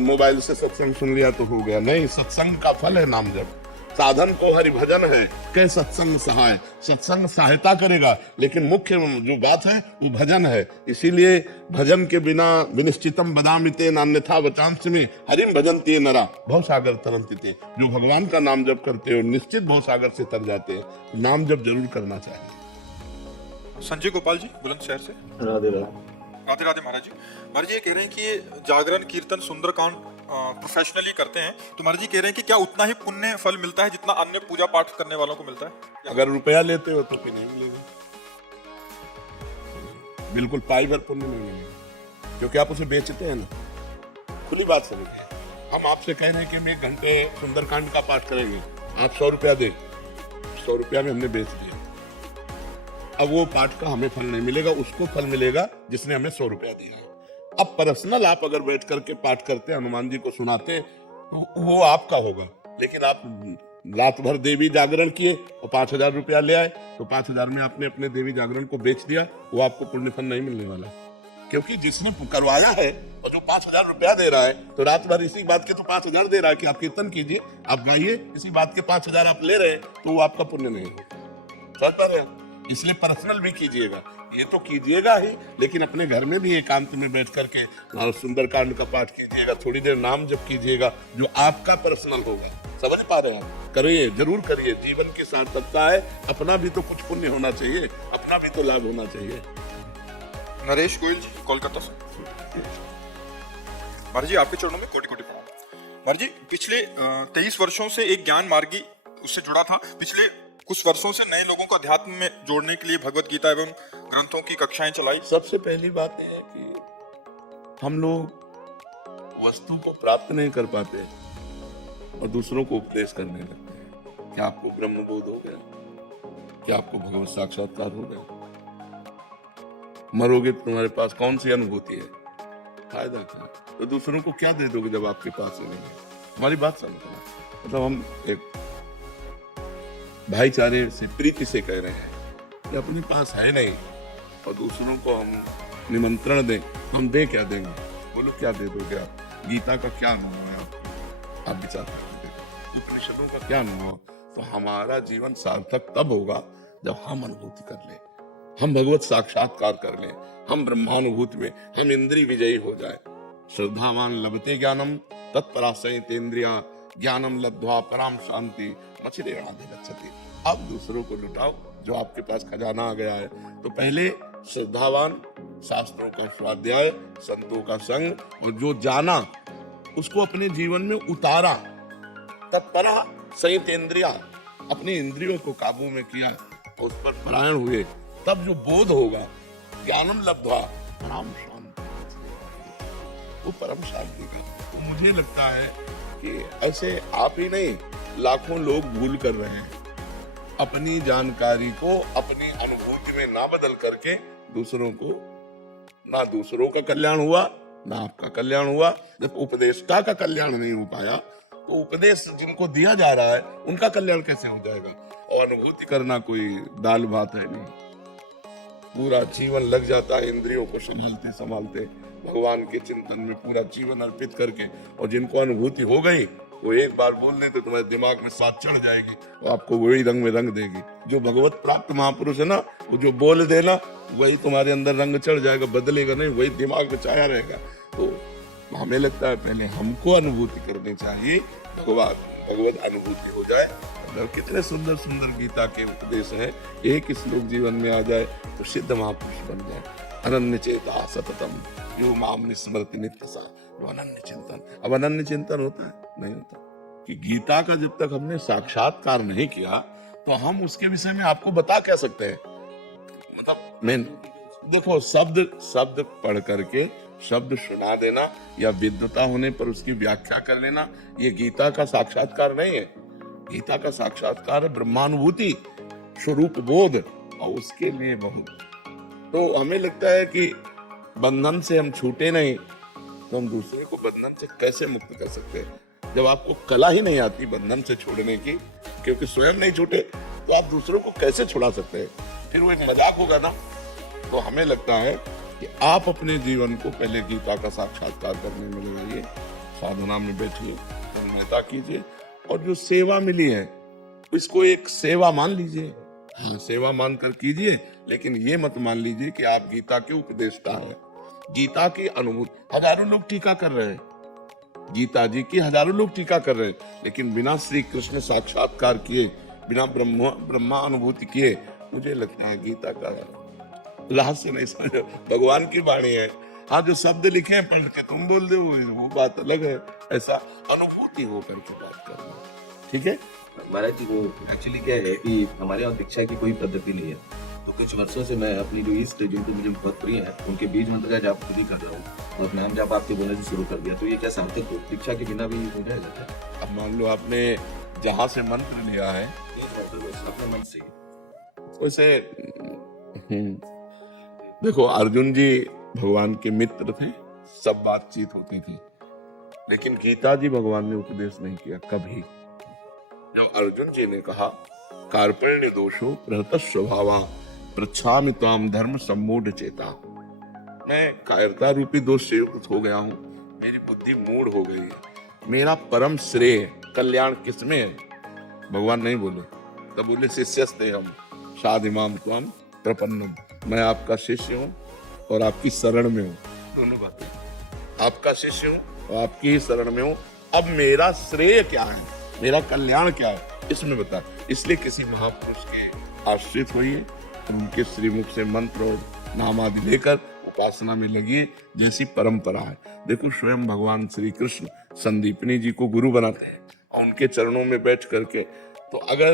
मोबाइल से सत्संग सुन लिया तो हो गया, नहीं, सत्संग का फल है नाम जप। साधन को हरि भजन है, कै सत्संग सहाय। सत्संग सहायता करेगा, लेकिन मुख्य जो बात है वो भजन है। इसीलिए भजन के बिना विनिश्चितम बदामिते नान्यथा वचांस में हरिम भजन्ति नरा भवसागर तरन्ति। जो भगवान का नाम जप करते हो निश्चित भवसागर से तर जाते हैं। नाम जप जरूर करना चाहिए। संजय गोपाल जी बुलंदशहर से, राधे राधे। राधे राधे महाराज जी। महाराज जी ये कह रहे हैं कि जागरण कीर्तन सुंदरकांड प्रोफेशनली करते हैं, तो महाराज जी कह रहे हैं कि क्या उतना ही पुण्य फल मिलता है जितना अन्य पूजा पाठ करने वालों को मिलता है? अगर रुपया लेते हो तो फिर नहीं मिलेगा, बिल्कुल पाई भर पुण्य नहीं मिलेगा, क्योंकि आप उसे बेचते हैं ना। खुली बात समझिए, हम आपसे कह रहे हैं कि हम 1 घंटे सुंदरकांड का पाठ करेंगे, आप 100 रुपया दे, 100 रुपया में हमने बेच दिया। अब वो पाठ का हमें फल नहीं मिलेगा, उसको फल मिलेगा जिसने हमें 100 रुपया दिया है। अब पर्सनल आप अगर बैठ करके पाठ करते, हनुमान जी को सुनाते, तो वो आपका होगा। लेकिन आप रात भर देवी जागरण किए और 5000 रुपया ले आए, तो 5000 में आपने अपने देवी जागरण को बेच दिया, वो आपको पुण्य फल नहीं मिलने वाला। क्योंकि जिसने करवाया है और जो 5000 रुपया दे रहा है, तो रात भर इसी बात के तो 5000 दे रहा है कि आप कीर्तन कीजिए, आप गाइए, इसी बात के 5000 आप ले रहे हैं, तो वो आपका पुण्य नहीं होगा। समझ पा रहे हैं? इसलिए पर्सनल भी कीजिएगा, ये तो कीजिएगा ही, लेकिन अपने घर में भी एकांत में बैठ करके सुंदरकांड का पाठ कीजिएगा, थोड़ी देर नाम जप कीजिएगा, जो आपका पर्सनल होगा। समझ पा रहे हैं? करिए, जरूर करिए। जीवन की सार्थकता है, अपना भी तो कुछ पुण्य होना चाहिए, अपना भी तो लाभ होना चाहिए। नरेश गोयल जी कोलकाता से, महाराज जी आपके चरणों में कोटि कोटि प्रणाम। महाराज जी पिछले 23 वर्षों से एक ज्ञान मार्गी उससे जुड़ा था। पिछले कुछ वर्षों से नए लोगों को अध्यात्म में जोड़ने के लिए भगवत गीता एवं ग्रंथों की कक्षाएं चलाई। सबसे पहली बात यह है कि हम लोग वस्तु को प्राप्त नहीं कर पाते और दूसरों को उपदेश करने लगते हैं। क्या आपको ब्रह्म बोध हो गया? क्या आपको भगवत साक्षात्कार हो गया? मरोगे तो तुम्हारे पास कौन सी अनुभूति है? फायदा क्या? तो दूसरों को क्या दे दोगे जब आपके पास ही नहीं है? हमारी बात समझना। मतलब हम एक भाईचारे से, प्रीति से कह रहे हैं कि अपने पास है नहीं और दूसरों को हम निमंत्रण दें, हम दे क्या देंगे? बोलो क्या दे दोगे आप? गीता का क्या अनुभव है आपको? आप विचार करके देखो। उपनिषदों का क्या अनुभव? तो हमारा जीवन सार्थक तब होगा जब हम अनुभूति कर ले, हम भगवत साक्षात्कार कर ले, हम ब्रह्मानुभूति में, हम इंद्रिय विजयी हो जाए। श्रद्धावान लभते ज्ञानम तत्परासयितेन्द्रिया ज्ञानम लब्ध्वा पराम शांति मचिरेणाधिगच्छति। अब दूसरों को लुटाओ जो आपके पास खजाना आ गया है। तो पहले श्रद्धावान, शास्त्रों का स्वाध्याय, संतों का संग और जो जाना उसको अपने जीवन में उतारा। तत्परा संयतेन्द्रिया, अपनी इंद्रियों को काबू में किया, उस पर परायण हुए, तब जो बोध होगा, ज्ञानम लब्ध्वा परम शांति, वो परम शांति का। तो मुझे लगता है कि ऐसे आप ही नहीं, लाखों लोग भूल कर रहे हैं। अपनी जानकारी को अपनी अनुभूति में ना बदल करके दूसरों को, ना दूसरों का कल्याण हुआ ना आपका कल्याण हुआ। जब उपदेष्टा का कल्याण नहीं हो पाया तो उपदेश जिनको दिया जा रहा है उनका कल्याण कैसे हो जाएगा? और अनुभूति करना कोई दाल भात है नहीं। पूरा जीवन लग जाता है इंद्रियों को संभालते संभालते, भगवान के चिंतन में पूरा जीवन अर्पित करके। और जिनको अनुभूति हो गई वो एक बार बोल दे तो तुम्हारे दिमाग में साथ चढ़ जाएगी और आपको वही रंग में रंग देगी। जो भगवत प्राप्त महापुरुष है ना, वो जो बोल देना वही तुम्हारे अंदर रंग चढ़ जाएगा, बदलेगा नहीं, वही दिमाग में छाया रहेगा। तो हमें लगता है पहले हमको अनुभूति करनी चाहिए, भगवत अनुभूति हो जाए। मतलब कितने सुंदर सुंदर गीता के उपदेश है। एक श्लोक जीवन में आ जाए तो सिद्ध महापुरुष बन जाए। अनन्य चेता सततम यो माम स्मृति नित्यसा, जो अनन्य चिंतन। अब अनन्य चिंतन होता है? नहीं होता। कि गीता का जब तक हमने साक्षात्कार नहीं किया तो हम उसके विषय में आपको बता क्या सकते हैं? मतलब मैं देखो, शब्द पढ़ करके शब्द सुना देना या विद्वता होने पर उसकी व्याख्या कर लेना, ये गीता का साक्षात्कार नहीं है। गीता का साक्षात्कार है ब्रह्मानुभूति, स्वरूप बोध, और उसके लिए बहुत। तो हमें लगता है कि बंधन से हम छूटे नहीं तो हम दूसरे को बंधन से कैसे मुक्त कर सकते हैं? जब आपको कला ही नहीं आती बंधन से छोड़ने की, क्योंकि स्वयं नहीं छूटे, तो आप दूसरों को कैसे छुड़ा सकते हैं? फिर वो एक मजाक होगा ना। तो हमें लगता है कि आप अपने जीवन को पहले गीता का साक्षात्कार करने में लगाइए, साधना में बैठिए, तन्मयता कीजिए, और जो सेवा मिली है इसको एक सेवा मान लीजिए। हाँ, सेवा मानकर कीजिए, लेकिन ये मत मान लीजिए कि आप गीता के उपदेष्टा हैं। गीता की अनुभूति, हजारों लोग टीका कर रहे हैं, गीता जी की हजारों लोग टीका कर रहे हैं, लेकिन बिना श्री कृष्ण साक्षात्कार किए, बिना ब्रह्मा अनुभूति किए, मुझे लगता है गीता का रहस्य नहीं समझ। भगवान की वाणी है। हाँ, जो शब्द लिखे हैं पढ़ के तुम बोल दो वो बात अलग है। ऐसा अनुभूति होकर के बात करना, ठीक है महाराज जी। वो एक्चुअली क्या है कि हमारे यहाँ दीक्षा की कोई पद्धति नहीं है, तो कुछ वर्षों से मैं अपनी जो इष्ट जिनको मुझे बहुत प्रिय है उनके बीज मंत्र का जाप खुद ही कर रहा हूँ और नाम जाप आपके बोलने से शुरू कर दिया। तो ये क्या सार्थक हो? दीक्षा के बिना भी हो जाता है? अब मान लो आपने जहाँ से मंत्र लिया है अपने मन से वैसे देखो, अर्जुन जी भगवान के मित्र थे, सब बातचीत होती थी, लेकिन गीता जी भगवान ने उपदेश नहीं किया कभी। जब अर्जुन जी ने कहा कार्पण्य दोषो प्रहत स्वभावा प्रच्छामि त्वाम धर्म सम्मूढ़ चेता, मैं कायरता रूपी दोष से युक्त हो गया हूँ, मेरी बुद्धि मूढ़ हो गई है, मेरा परम श्रेय कल्याण किसमें है? भगवान नहीं बोले, तब बोले शिष्यस्ते हम साधिमाम त्वाम प्रपन्नम, मैं आपका शिष्य हूँ और आपकी शरण में हूँ। दोनों बातें, आपका शिष्य हूँ और आपकी ही शरण में हूँ। अब मेरा श्रेय क्या है, मेरा कल्याण क्या है, इसमें बता। इसलिए किसी महापुरुष के आश्रित होइए, उनके श्रीमुख से मंत्र और नाम आदि लेकर उपासना में लगिए, जैसी परंपरा है। देखो, स्वयं भगवान श्री कृष्ण संदीपनी जी को गुरु बनाते हैं और उनके चरणों में बैठ करके, तो अगर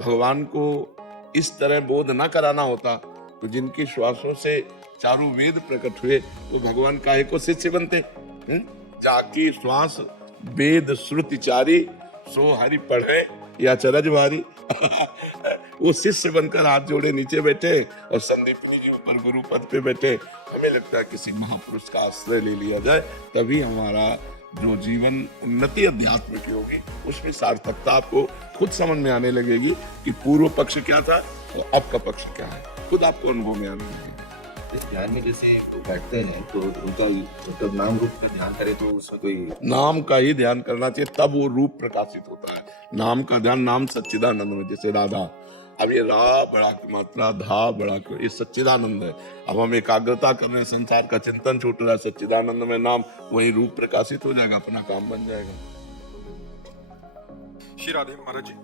भगवान को इस तरह बोध ना कराना होता तो जिनके श्वासों से चारों वेद प्रकट हुए तो भगवान काहे को शिष्य बनते? जाकी श्वास वेद श्रुति चारी, सो हरि पढ़े या चरज भारी। वो शिष्य बनकर हाथ जोड़े नीचे बैठे और संदीपनी जी ऊपर गुरु पद पे बैठे। हमें लगता है किसी महापुरुष का आश्रय ले लिया जाए तभी हमारा जो जीवन उन्नति अध्यात्म की होगी उसमें सार्थकता आपको खुद समझ में आने लगेगी कि पूर्व पक्ष क्या था और अब का पक्ष क्या है, खुद आपको अनुभव में आने लगेगा। इस ध्यान में जैसे बैठते हैं तो उनका मतलब नाम रूप का ध्यान करें तो उसमें कोई नाम का ही ध्यान करना चाहिए, तब वो रूप प्रकाशित होता है। नाम का ध्यान, नाम सच्चिदानंद में, जैसे राधा, अब ये रा बड़ा की मात्रा, धा बड़ा की, ये सच्चिदानंद है। अब हम एकाग्रता कर रहे हैं, संसार का चिंतन छूट रहा है, सच्चिदानंद में नाम, वही रूप प्रकाशित हो जाएगा, अपना काम बन जाएगा। श्री राधे महाराज जी।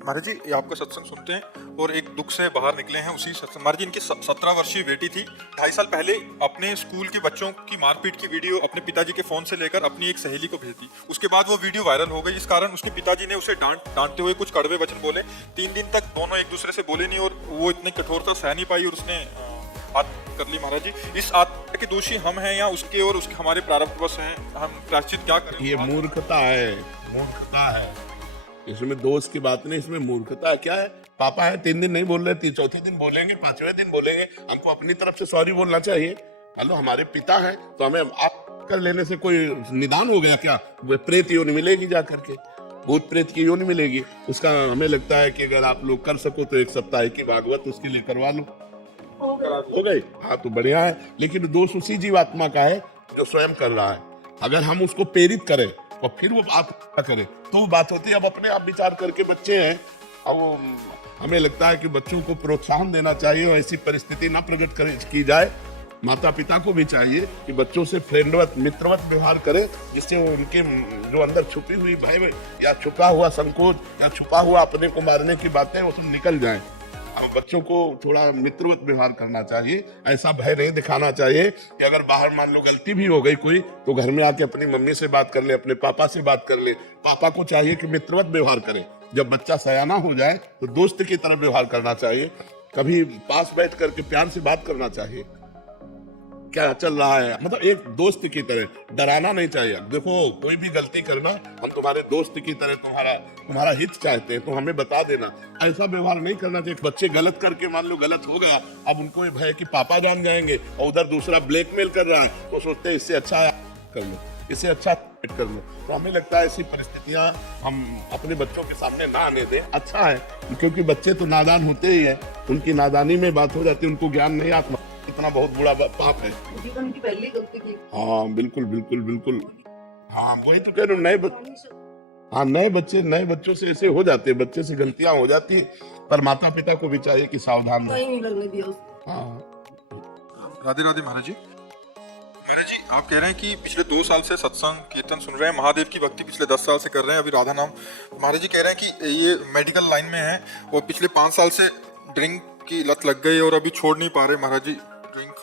महाराज जी, ये आपका सत्संग सुनते हैं और एक दुख से बाहर निकले हैं उसी सत्संग। महाराज जी, इनकी 17 वर्षीय बेटी थी, 2.5 साल पहले अपने स्कूल के बच्चों की मारपीट की वीडियो अपने पिताजी के फोन से लेकर अपनी एक सहेली को भेज दी। उसके बाद वो वीडियो वायरल हो गई, इस कारण उसके पिताजी ने उसे डांटते हुए कुछ कड़वे वचन बोले। 3 दिन तक दोनों एक दूसरे से बोले नहीं और वो इतनी कठोरता सह नहीं पाई और उसने आत्महत्या कर ली। महाराज जी, इस आत्महत्या के दोषी हम हैं या उसके और उसके हमारे प्रारब्धवश हैं? हम प्रायश्चित क्या करें? ये मूर्खता है, मूर्खता है, इसमें दोष की बात नहीं, इसमें मूर्खता क्या है? पापा है, 3 दिन नहीं बोल रहे, 4थे दिन बोलेंगे, 5वें दिन बोलेंगे, हमको अपनी तरफ से सॉरी बोलना चाहिए। हेलो, हमारे पिता है तो हमें आप कर लेने से कोई निदान हो गया क्या? प्रेत योनि मिलेगी जा करके, भूत प्रेत की योनि मिलेगी। उसका हमें लगता है कि अगर आप लोग कर सको तो 1 सप्ताह की भागवत उसके लिए करवा लो, हो गई, हाँ तो बढ़िया है। लेकिन दोष उसी जीवात्मा का है जो स्वयं कर रहा है। अगर हम उसको प्रेरित करें और फिर वो बात करे तो वो बात होती है। अब अपने आप विचार करके बच्चे हैं, अब वो हमें लगता है कि बच्चों को प्रोत्साहन देना चाहिए और ऐसी परिस्थिति ना प्रकट की जाए। माता पिता को भी चाहिए कि बच्चों से फ्रेंडवत, मित्रवत व्यवहार करें, जिससे उनके जो अंदर छुपी हुई भय या छुपा हुआ संकोच या छुपा हुआ अपने को मारने की बातें वो सब निकल जाएं। अब बच्चों को थोड़ा मित्रवत व्यवहार करना चाहिए, ऐसा भय नहीं दिखाना चाहिए कि अगर बाहर मान लो गलती भी हो गई कोई तो घर में आके अपनी मम्मी से बात कर ले, अपने पापा से बात कर ले। पापा को चाहिए कि मित्रवत व्यवहार करे। जब बच्चा सयाना हो जाए तो दोस्त की तरह व्यवहार करना चाहिए, कभी पास बैठ करके प्यार से बात करना चाहिए, क्या चल रहा है, मतलब एक दोस्त की तरह, डराना नहीं चाहिए। देखो, कोई भी गलती करना, हम तुम्हारे दोस्त की तरह तुम्हारा हित चाहते हैं तो हमें बता देना, ऐसा व्यवहार नहीं करना चाहिए। बच्चे गलत करके मान लो गलत हो गया, अब उनको ये भय कि पापा जान जाएंगे और उधर दूसरा ब्लैकमेल कर रहा है, तो सोचते हैं इससे अच्छा कर लो, इससे अच्छा कर लो। तो हमें लगता है ऐसी परिस्थितियां हम अपने बच्चों के सामने ना आने दें, अच्छा है, क्योंकि बच्चे तो नादान होते ही है, उनकी नादानी में बात हो जाती है, उनको ज्ञान नहीं आता, इतना बहुत बुरा पाप है। जीवन की पहली गलती की। हाँ बिल्कुल बिल्कुल बिल्कुल, हाँ वही तो कह रहा हूँ, नए बच्चों से ऐसे हो जाते हैं, बच्चे से गलतियां हो जाती हैं, पर माता पिता को भी चाहिए कि सावधान रहे। नहीं लगने दिया उसको। हाँ। राधे राधे महाराज जी। महाराज जी, आप कह रहे हैं कि पिछले 2 साल से सत्संग कीर्तन सुन रहे हैं, महादेव की भक्ति पिछले 10 साल से कर रहे हैं, अभी राधा नाम। महाराज जी कह रहे हैं कि ये मेडिकल लाइन में है और पिछले 5 साल से ड्रिंक की लत लग गई और अभी छोड़ नहीं पा रहे महाराज जी ड्रिंक।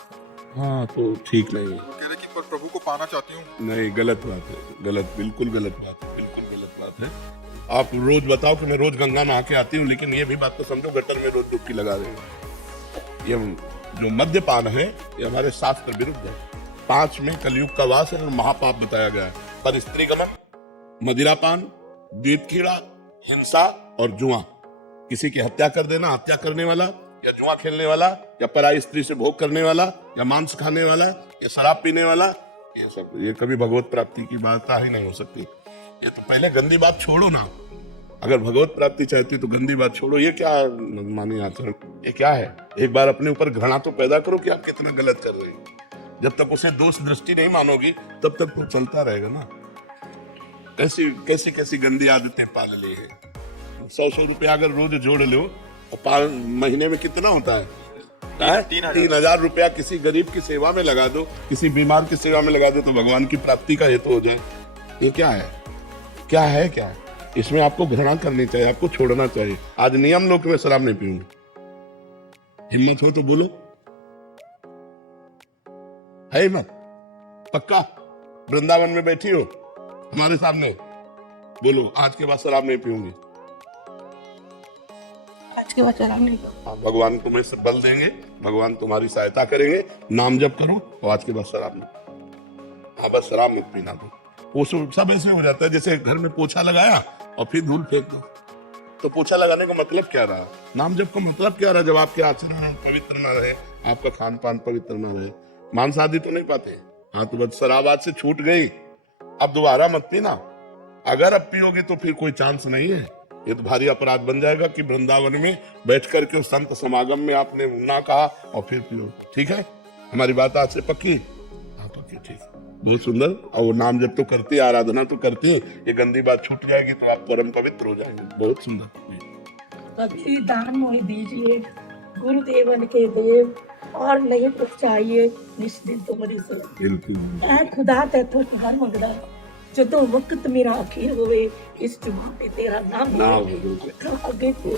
हाँ तो ठीक नहीं है, कह रहे कि पर प्रभु को पाना चाहती हूँ। नहीं, गलत बात है, गलत, बिल्कुल गलत बात है, बिल्कुल गलत बात है। आप रोज बताओ कि मैं रोज गंगा नहा के आती हूँ, लेकिन ये भी बात तो समझो गटर में रोज डुबकी लगा रहे हैं। ये जो मद्यपान है ये हमारे शास्त्र विरुद्ध है। 5 में कलयुग का वास और महापाप बताया गया है, पर स्त्री गमन, मदिरापान, द्वीप कीड़ा, हिंसा और जुआ, किसी की हत्या कर देना, हत्या करने वाला या जुआ खेलने वाला या पराई स्त्री से भोग करने वाला या मांस खाने वाला या शराब पीने वाला, ये सब, ये कभी भगवत प्राप्ति की बात ही नहीं हो सकती। ये तो पहले गंदी बात छोड़ो ना, अगर भगवत प्राप्ति चाहती तो गंदी बात छोड़ो। ये क्या मानी आचरण, ये क्या है? एक बार अपने ऊपर घृणा तो पैदा करो कि आप कितना गलत कर रहे हो। जब तक उसे दोष दृष्टि नहीं मानोगी तब तक तो चलता रहेगा ना। कैसी गंदी आदतें पाल ली है। 100 रुपया अगर रोज जोड़ लो और महीने में कितना होता है? 3,000 रुपया किसी गरीब की सेवा में लगा दो, किसी बीमार की सेवा में लगा दो तो भगवान की प्राप्ति का हेतु हो जाए। ये क्या है? क्या है? क्या है इसमें? आपको घृणा करनी चाहिए, आपको छोड़ना चाहिए। आज नियम लो कि मैं शराब नहीं पीऊंगा, हिम्मत हो तो बोलो, है हिम्मत? पक्का? वृंदावन में बैठी हो हमारे सामने, बोलो आज के बाद शराब नहीं पीऊंगी। आज के बाद चलाने नहीं दूंगा। हाँ, भगवान तुम्हें सब बल देंगे, भगवान तुम्हारी सहायता करेंगे। नाम जप करो और आज के बाद शराब नहीं। हाँ बस शराब मत पीना दो। वो सब ऐसे हो जाता है जैसे घर में पोछा लगाया और फिर धूल फेंक दो। तो पोछा लगाने का मतलब क्या रहा? नाम जप का मतलब क्या रहा? जब आपके आचरण पवित्र ना रहे, आपका खान पान पवित्र ना रहे, मांस आदि तो नहीं पाते। हाँ तो बस शराब आज से छूट गई, अब दोबारा मत पीना। अगर अब पियोगे तो फिर कोई चांस नहीं है। ये तो भारी अपराध बन जाएगा कि वृंदावन में बैठ करके उस संत समागम में आपने ना कहा और फिर पियो। ठीक है, हमारी बात आज से पक्की? हाँ पक्की, ठीक है, बहुत सुंदर। और वो नाम जब तो करती है, आराधना तो करती है, ये गंदी बात छूट जाएगी तो आप परम पवित्र हो जाएंगे। बहुत सुंदर। कभी दान मोहि दीजिए गुरुदेवन के देव, और नहीं कुछ चाहिए निश्चित तुम्हारी सेवा। बिल्कुल ऐ खुदा तैथों हर मंगदा, ਜਦੋਂ ਵਕਤ ਮੇਰਾ ਅਖੀਰ ਹੋਵੇ ਇਸ ਜਮਾਨੇ ਤੇਰਾ ਨਾਮ ना ਹੋਵੇ हो ਅੱਗੇ ਕੋਈ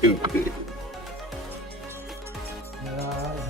बिल्कुल।